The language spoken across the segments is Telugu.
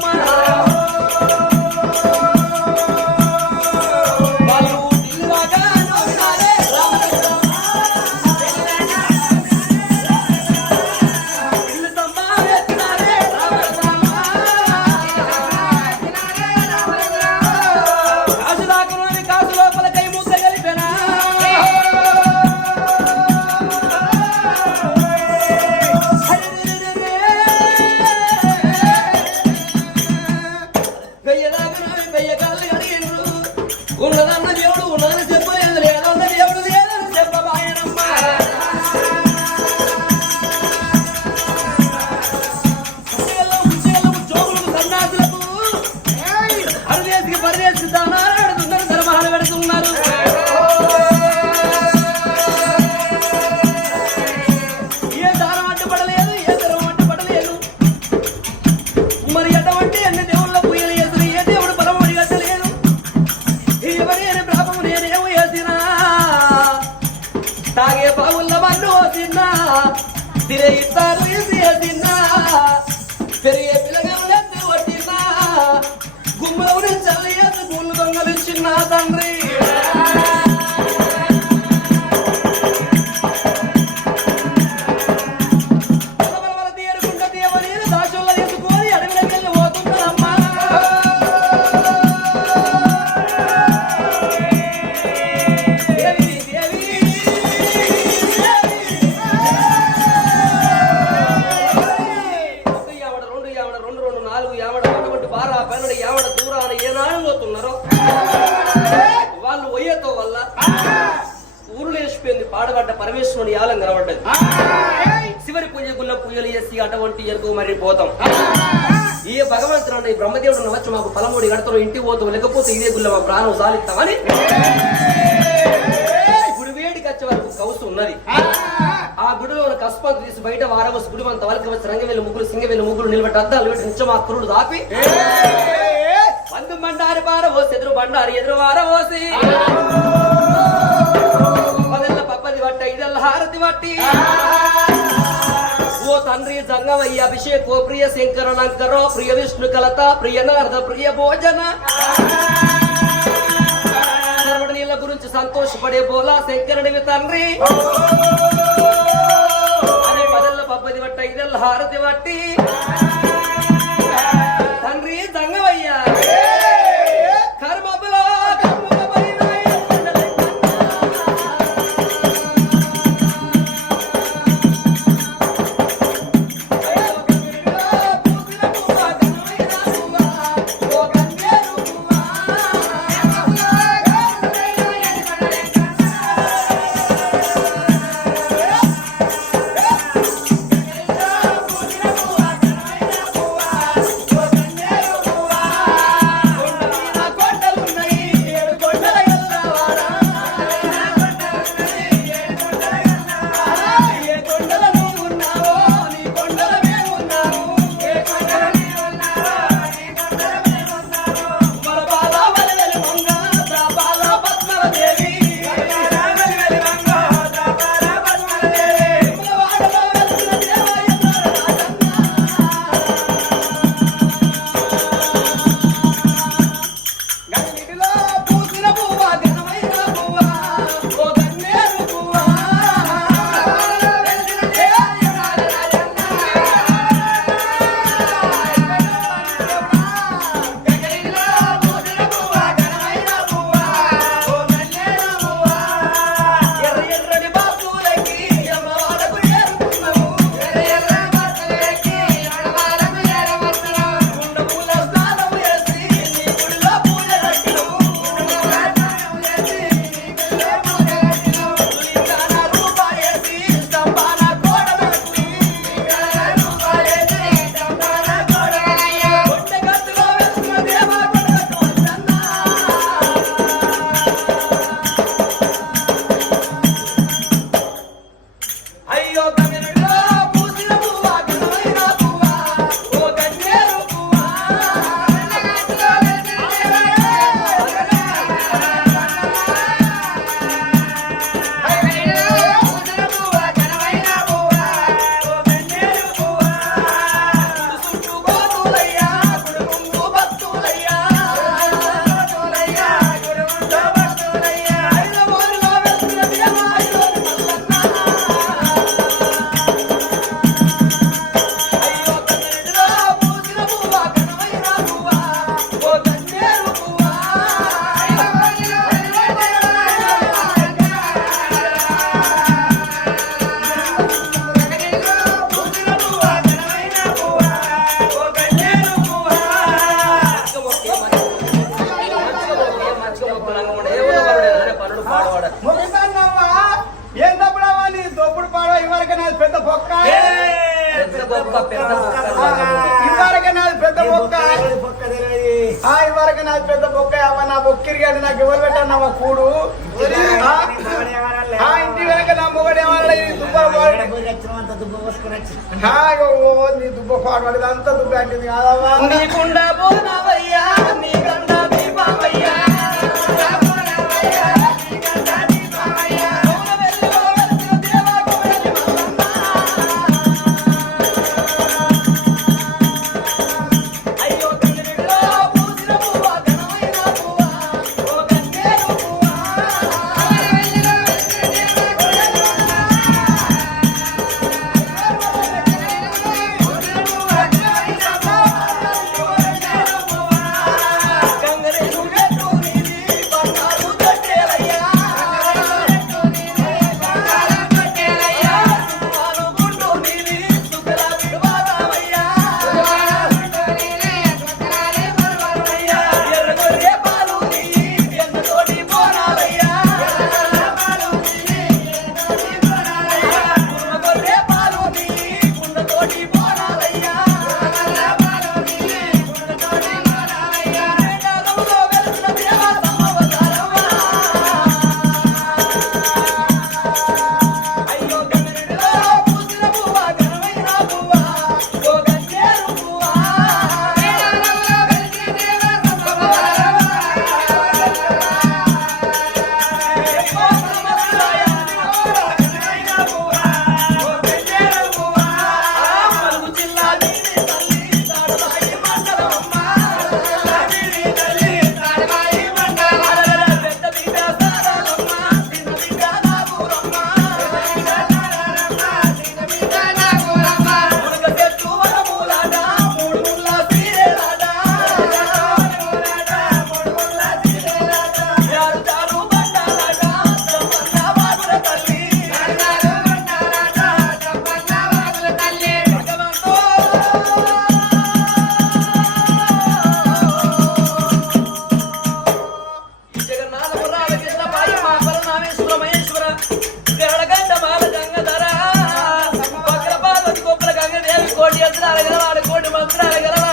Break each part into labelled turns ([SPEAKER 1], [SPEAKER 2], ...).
[SPEAKER 1] তোমার ఫలముడి గడతలో ఇంటికి పోతాం లేకపోతే ఇదే గుల్ల మా ప్రాణం సాలిస్తామని గుడి వేడికి వచ్చే వరకు కౌసు ఉన్నది. ఆ గుడిలో ఉన్న కస్పంత తీసి బయట వారవసి గుడి అంత వరకు వచ్చి రంగవేలు ముగ్గురు సింగవేలు ముగ్గురు నిలబెట్టి అద్దాలు పెట్టి నిత్యం ఆ కురుడు దాపి. వందు బండారి బారవోసి ఎదురు బండారి ఎదురు వారవోసి పదెల్ల పప్పది వట్ట ఇదల్ల హారతి తండ్రి జంగమయ్య అభిషేకో ప్రియ శంకర లంకరో ప్రియ విష్ణు కలత ప్రియ నారద ప్రియ భోజన. సర్వడి నీళ్ళ గురించి సంతోషపడే బోలా శంకరుడివి తండ్రి. అనే పదెల్ల పబ్బది వట్ట ఇదల్ల హారతి వట్టి.
[SPEAKER 2] పెద్ద బొక్క. ఆ ఇవరకు నాది పెద్ద బొక్క అవ్వ నా బొక్కిరి కానీ నాకు ఎవరు పెట్టాను నా కూడు? ఆ, ఆ ఇంటి వెనక నా మొగడు ఏమన్నా దుబ్బ పాడు. నీ దుబ్బ పాడు. పడేది అంతా దుబ్బ అంటుంది. కాదమ్మా
[SPEAKER 1] నీకుండా పోనవయ్యా వస్త్రాల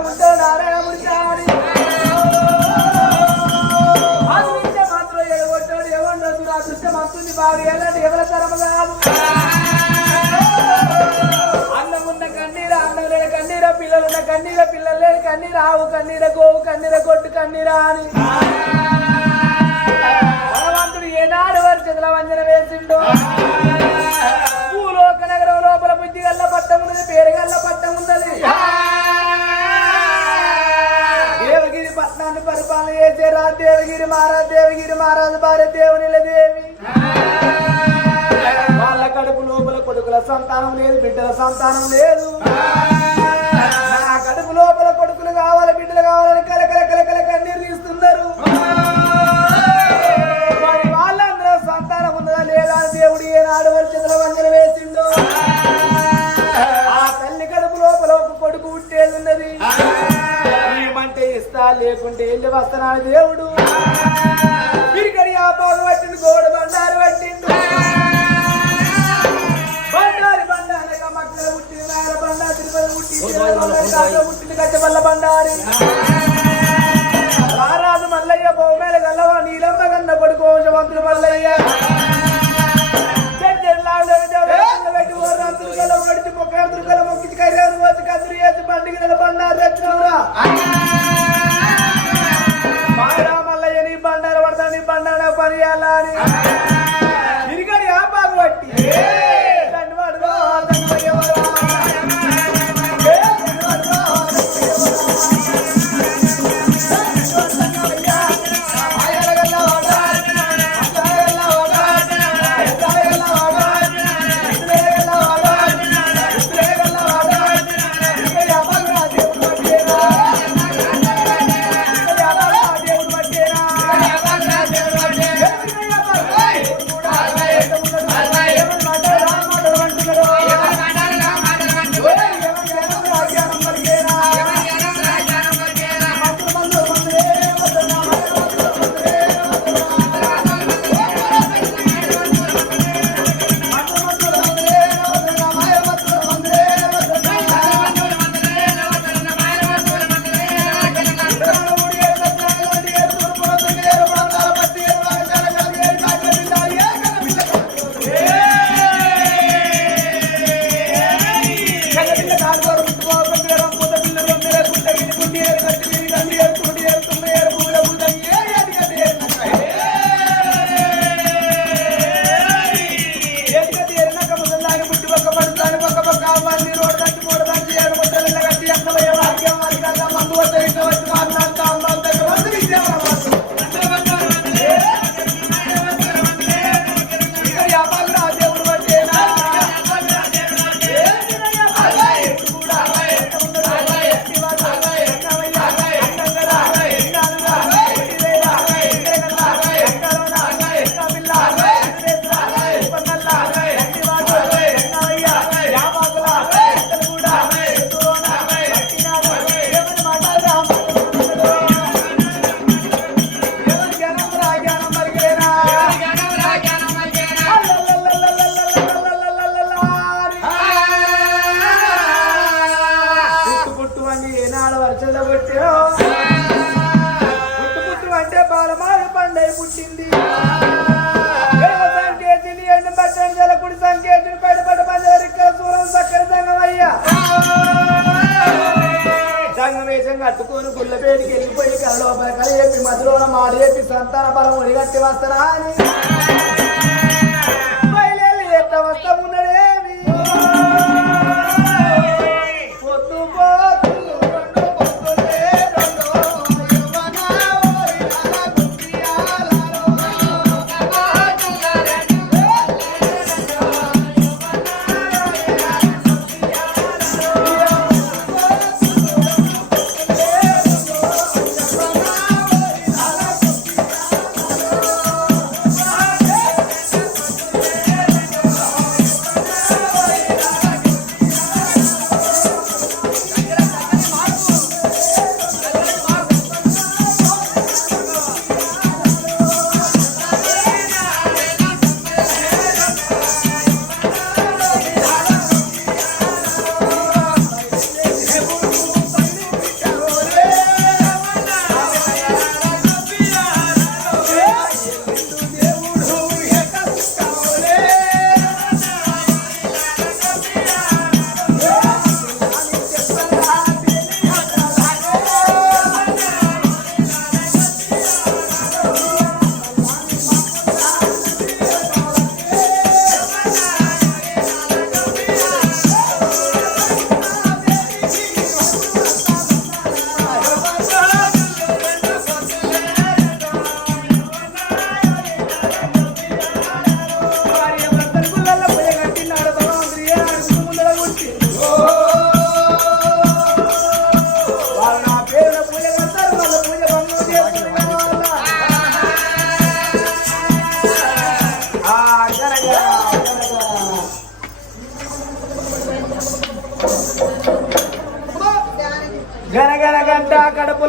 [SPEAKER 3] ఉంటే నారాయణ ముడిచారి అదృష్ట మాత్రం ఎడగొట్టాడు ఏమండదు అదృష్టం అంతుంది బాగా ఎలాంటి ఎవరి తరమ కాదు. అన్నమున్న కన్నీర అన్నం లేని కన్నీర పిల్లలున్న కన్నీర పిల్లలు లేని కన్నీర ఆవు కన్నీర గోవు కన్నీర కొట్టు కన్నీరా అని. భగవంతుడు ఏనాడు వారి చేతుల వంజన వేసిండు. భూలోక నగరం లోపల బుద్ధి గల్ల పట్టం ఉన్నది పేరు గల్ల పట్టం ఉన్నది పరిపాలన చేసే రా దేవగిరి మహారాజ్ దేవగిరి మహారాజు భార్య దేవునిల దేవి. వాళ్ళ కడుపు లోపల కొడుకుల సంతానం లేదు బిడ్డల సంతానం లేదు. లేకుంటే వెళ్ళి వస్తున్నాడు దేవుడు. పిరికడి ఆ పాలు పట్టిండు గోడ బండారు పట్టిండు. బండారి బండారి మక్కల పుట్టింది బండారి తిరుపతి పుట్టింది పుట్టింది కచ్చబల్ల బండారి. రారాజు మల్లయ్య బొమ్మేల గల్లవా నీలమ్మ కన్న కొడుకు వంశవంతుడు మల్లయ్య. పెట్టి ఓరంతులు గల కట్టుకొని గుళ్ళపేటికి వెళ్ళిపోయి కళ్ళలోపల కళ చెప్పి మధ్యలో మాడి చెప్పి సంతాన బలం ఒడిగట్టి వస్తారా అని.
[SPEAKER 2] బయలు ఎట్లా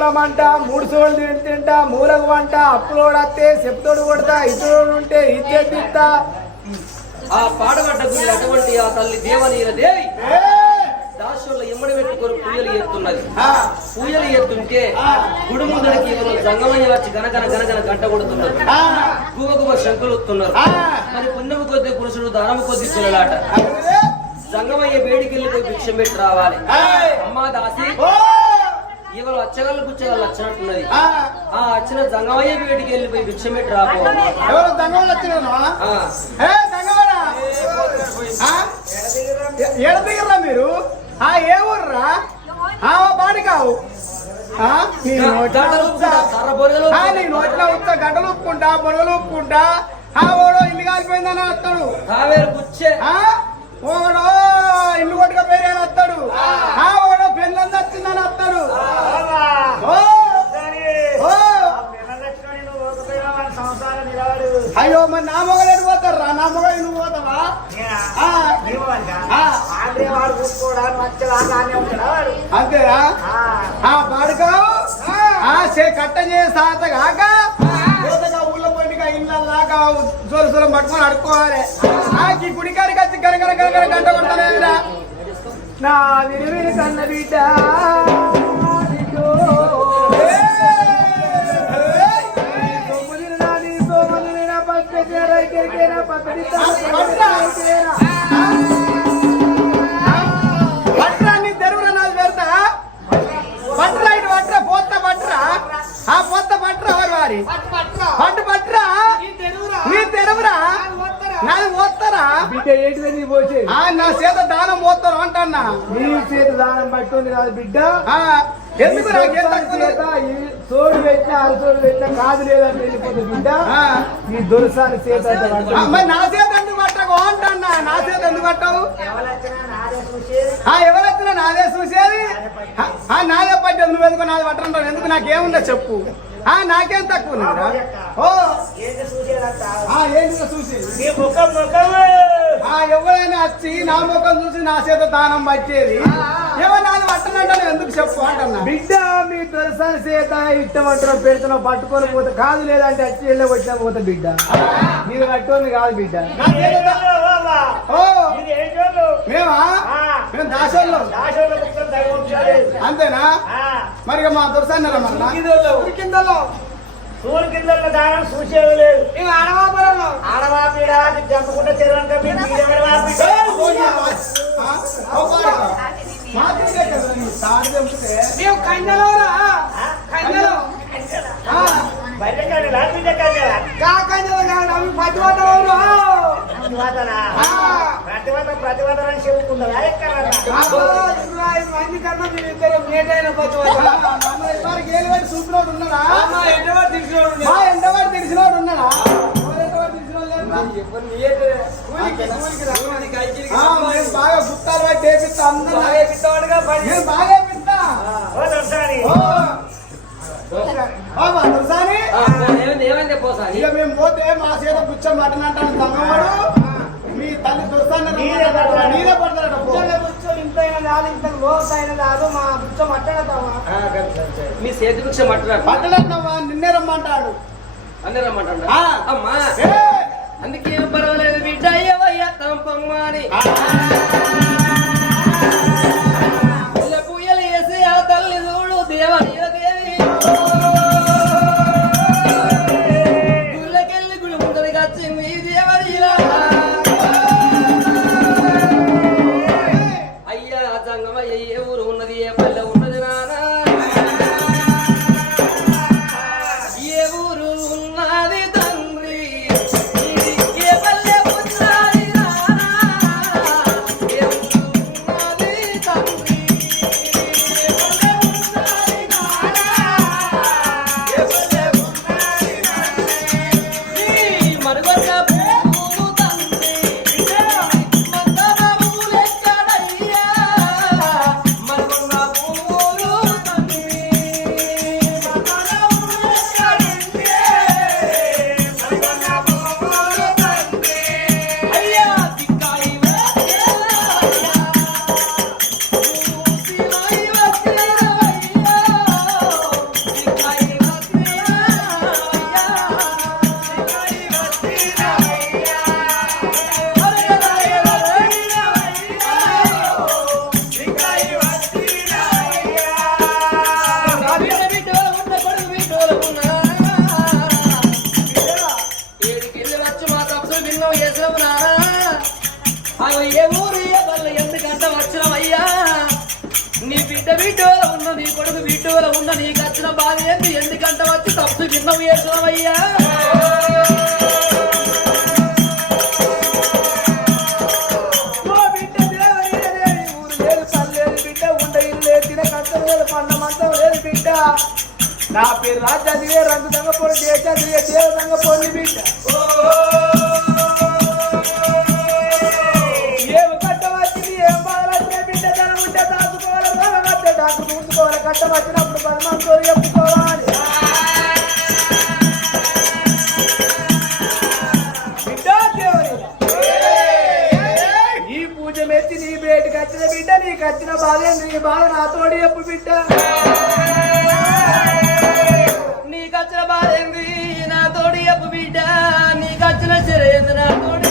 [SPEAKER 2] కడుపుల మంట మూడు సోళ్ళు తిండి తింటా మూలకు వంట అప్పులోడు వస్తే చెప్తోడు కొడతా ఇతరుడు ఉంటే ఇచ్చేదిస్తా
[SPEAKER 1] ఆ పాడబడ్డ గుడి అటువంటి ఆ తల్లి దేవనీల దేవి దాసుల ఎమ్మడి పెట్టుకొని పూజలు ఎత్తున్నది. పూజలు ఎత్తుంటే గుడి ముందర కేవలం జంగమయ్య వచ్చి గనగన గనగన గంట కొడుతున్నారు. గువ గువ శంకులు వస్తున్నారు మరి పుణ్యము కొద్ది పురుషుడు దానము కొద్ది పిల్లలాట సంగమయ్య వేడికెళ్ళి పోయి భిక్ష పెట్టి రావాలి. అమ్మా దాసి. ఇవాళ అచ్చగళ్ళు గుచ్చగళ్ళు వచ్చినట్టున్నది. ఆ. వచ్చిన జంగమయ్య వేడికి వెళ్ళిపోయి భిక్ష పెట్టి రాబో
[SPEAKER 2] ఎవరు దంగవాళ్ళు వచ్చినా
[SPEAKER 1] ఆ,
[SPEAKER 2] ఏ దంగవాడా ఎడ దిగరా మీరు? ఆ ఏ ఊర్రా? ఆ బాడి కావు నీ నోట్లో ఉత్తా. గడ్డలు ఉప్పుకుంటా బొడగలు ఉప్పుకుంటా ఆ ఓడో ఇల్లు కాలిపోయిందని వస్తాడు
[SPEAKER 1] కావేరు గుచ్చే.
[SPEAKER 2] ఆ? ఓడో ఇల్లు కొట్టుక పేరు వస్తాడు ఆ. ఓడో పెళ్ళంది వచ్చిందని వస్తాడు అయ్యో మరి నా మొగలు ఎటు పోతారు రా? నా మొగలు నువ్వు పోతావా? అంతేరా ఆ. పాడుకో ఆ. చే కట్ట చే సాత కాక. ఇళ్ళల్లాగా సోలు సోలం పట్టుకొని అడుక్కోవాలి. ఈ గుడికాడికి వచ్చి గరగర గరగర గంట కొడతలేదురా. నా విరివిరి కన్న బిడ్డ పట్రా నీ తెరువురా నాది పెడతా. పట్రా ఇటు పట్రా పోత పట్రా ఆ పోత పట్రా వారి వారి పట్టు. పట్రా నీ తెరువురా. నాది
[SPEAKER 3] బిడ్డ ఏంటిది నీ పోసేది.
[SPEAKER 2] ఆ నా చేత దానం పోతారు అంటన్నా.
[SPEAKER 3] నీ చేతి దానం పట్టుంది కాదు బిడ్డ.
[SPEAKER 2] ఆ, ఎందుకు
[SPEAKER 3] సోడు పెట్టినా అరసోడు పెట్టినా కాదు లేదని వెళ్ళిపోతుంది బిడ్డ.
[SPEAKER 2] ఆ,
[SPEAKER 3] ఈ దొరసాని చేత
[SPEAKER 2] నా చేత ఎందుకు పట్టకు? అంటన్నా. నా చేత ఎందుకు పట్టవు? ఆ ఎవరొచ్చినా నాదే చూసేది? నాదే పట్టేది. నువ్వు ఎందుకు నాది పట్టంటావు ఎందుకు నాకేముందో చెప్పు. నాకేం తక్కువ ఎవరైనా వచ్చి నా ముఖం చూసి నా చేత దానం పట్టేది? ఎవరు నాది పట్టనంటే ఎందుకు చెప్పు అంటున్నా?
[SPEAKER 3] బిడ్డ మీ దొరసాని చేత ఇష్టమంటారో పెడుతున్నావు పట్టుకొని పోతే కాదు లేదంటే వచ్చి వెళ్ళే వచ్చినా పోతే బిడ్డ. మీరు పట్టుకొని కాదు బిడ్డ.
[SPEAKER 2] మేమా? మేము దాసోళ్ళం. అంతేనా? మరి మా దొరసాన్నారా మన
[SPEAKER 4] సూర్య కింద దానం చూసేది లేదు ఆడవా పీడ జంపకుండా తిరగంటే మీరు పీడ.
[SPEAKER 2] మేము కన్యలోరా కన్యలో
[SPEAKER 4] బయట కానీ ప్రతివాదనా. ప్రతివాద ప్రతివాదన చెప్పుకుందా ఎక్కడ
[SPEAKER 2] మంది కన్నా మీరు ఇద్దరు మేటైన పతివతలు చూసినోడు ఉన్నాడా? మా ఎండవాడు తెలిసినోడు ఉన్నాడా. ఎండవాడు తెలిసినోడు మేము బాగా గుత్తాలు పట్టి వేపిస్తా అందరూ నేను బాగా వేపిస్తా ఇక మేము పోతే మా చేత గుచ్చం మటన్ అంటాను తమ్మవాడు మీ తల్లి దుర్సాన్ని.
[SPEAKER 1] మీ చేతి మట్టరా
[SPEAKER 2] పట్టడన్నవా నిన్నే రమ్మంటాడు.
[SPEAKER 1] అన్ని రమ్మంట
[SPEAKER 2] ఆ.
[SPEAKER 1] అమ్మా! అందుకే పర్వాలేదు బిడ్డ అయ్యవయ్య తంపమ్మాని పిల్ల ఏ ఊరు ఏ వల్ల ఎందుకంట వచ్చినవయ్యా? నీ బిడ్డ వీటోల ఉన్న నీ కొడుకు వీటోల ఉన్న నీకు వచ్చిన బాధ ఏంటి వచ్చి తప్పు భిన్నం చేసినవయ్యా
[SPEAKER 3] ఓ బిడ్డ దేవయ్య లేని ఊరు లేదు, పల్లెలు బిడ్డ, ఉండ ఇల్లు లేదు, తినే బిడ్డ. చూసుకోవాలి కట్టవచ్చినప్పుడు పరమాత్మ చెప్పుకోవాలి. బిడ్డ మెచ్చి నీ బయటకు వచ్చిన బిడ్డ నీకు వచ్చిన బాధ నీ బాధ నాతోడి చెప్పు బిడ్డ.
[SPEAKER 1] నీకు వచ్చిన బాధ ఏంది? నా తోడి చెప్పు బిడ్డ. నీకు వచ్చిన చెరేంది
[SPEAKER 3] నాతోడి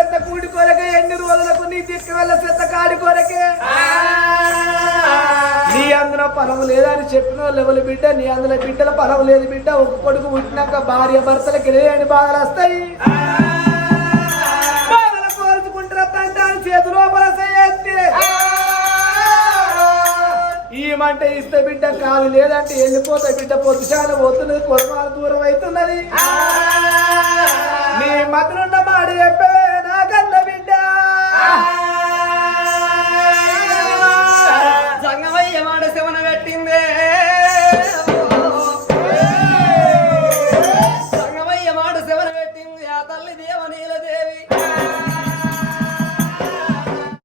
[SPEAKER 3] చెత్త కూడి కొరకే ఎన్ని రోజులకు నీ దిక్కు వెళ్ళ చెత్త కాడి కొరకే? నీ అందులో పొలం లేదని చెప్పిన లెవెల్ బిడ్డ నీ అందులో బిడ్డల పొలం లేదు బిడ్డ. ఒక కొడుకు పుట్టినాక భార్య భర్తలకి లేని బాధలు వస్తాయి. బాధలు కోల్చుకుంటారు తంటాను చేతి లోపల చేస్తే ఈ మంట ఇస్తే బిడ్డ కాదు లేదంటే వెళ్ళిపోతాయి బిడ్డ. పొద్దుశాల పోతున్నది పొరపాటు దూరం అవుతున్నది. నీ మతులున్న మాట చెప్పే
[SPEAKER 1] సంగమయ్య మాట